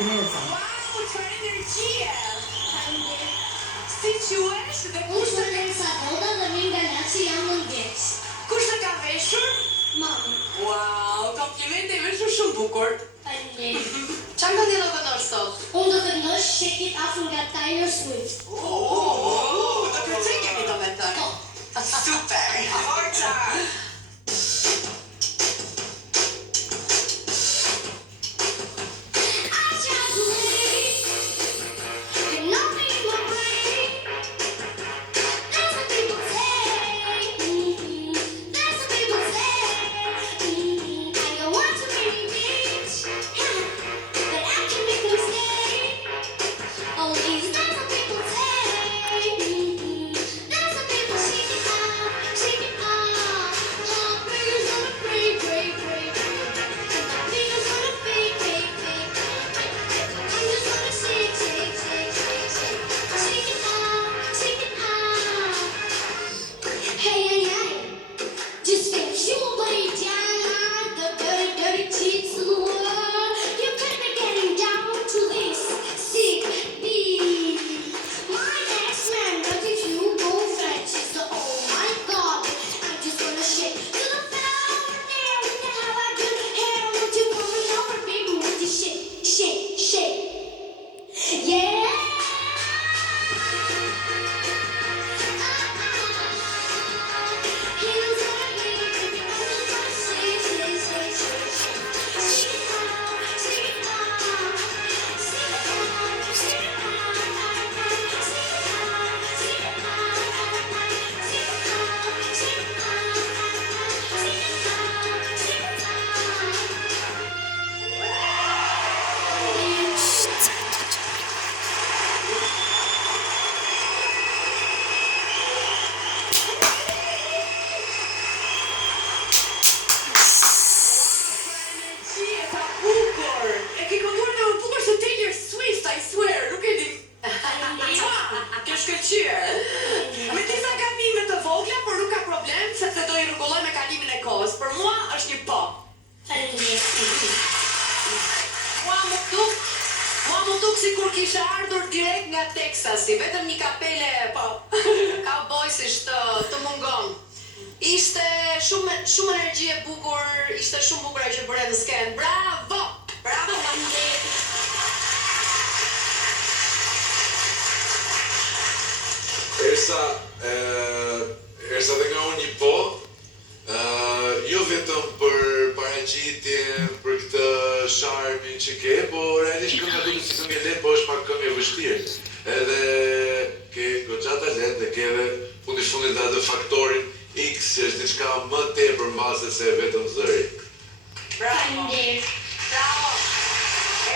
Greza. Wow, çfarë energjie! Si quhesh dhe kush të Teresa Boda dhe vim nga Laçi jam 9 vjeç. kush të ka veshur? Mami. Wow, komplimente i veshur shumë bukur. Faleminderit. Çfarë do të këndosh sot? Unë do të këndosh Shake It Off nga Taylor Swift. Do kërcej kemi do me të. Super! Forca! Me disa gabime të vogla, por nuk ka problem, sepse do i rregulloj me kalimin e kohës. Për mua është një po. Mua më duk si kur kisha ardhur direkt nga Texasi, vetëm një kapele, po, cowboysisht të mungon. Ishte shumë energji e bukur, ishte shumë bukur ajo që bëre në sken. Bravo! Bravo! Ersa dhe nga unë një po, jo vetëm për paraqitje, për këtë sharmin që ke, po realisht kënga duket si këngë e lehtë, po është pak këngë e vështirë. Edhe ke goxha talent dhe ke edhe fundit dhe atë faktorin X, që është diçka më tepër mbase se vetëm zëri. Bravo! Bravo!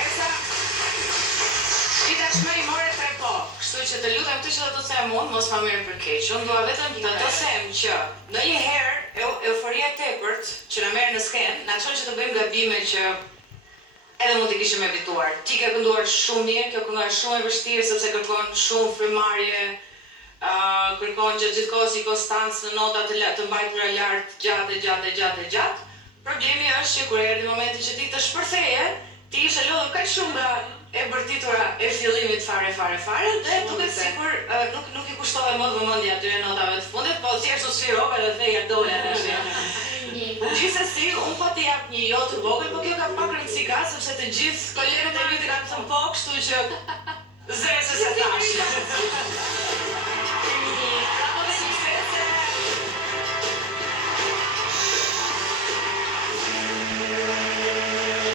Ersa, i tashmë i more 3 po. Kështu që të lutem këtë që do të them unë, mos ma merr për keq. Unë dua vetëm të them që ndonjëherë euforia e tepërt që na merr në skenë, na çon që të bëjmë gabime që edhe mund të kishim evituar. Ti ke kënduar shumë mirë, kjo kënga është shumë e vështirë sepse kërkon shumë frymarrje, kërkon gjithkohës një konstancë në nota të mbajtura lart gjatë. Problemi është që kur erdhi momenti që ti të shpërtheje, ti ishe lodhur kaq shumë nga e bërtitura e fillimit fare dhe duket sikur nuk i kushtove më vëmendje atyre notave të fundit, po thjesht u sfirove dhe theja dole tash. Gjithsesi, unë po t'i jap një jo të vogël, po kjo ka pak rëndësi ka, sepse të gjithë kolegët e mi të kanë thënë po, kështu që zëre se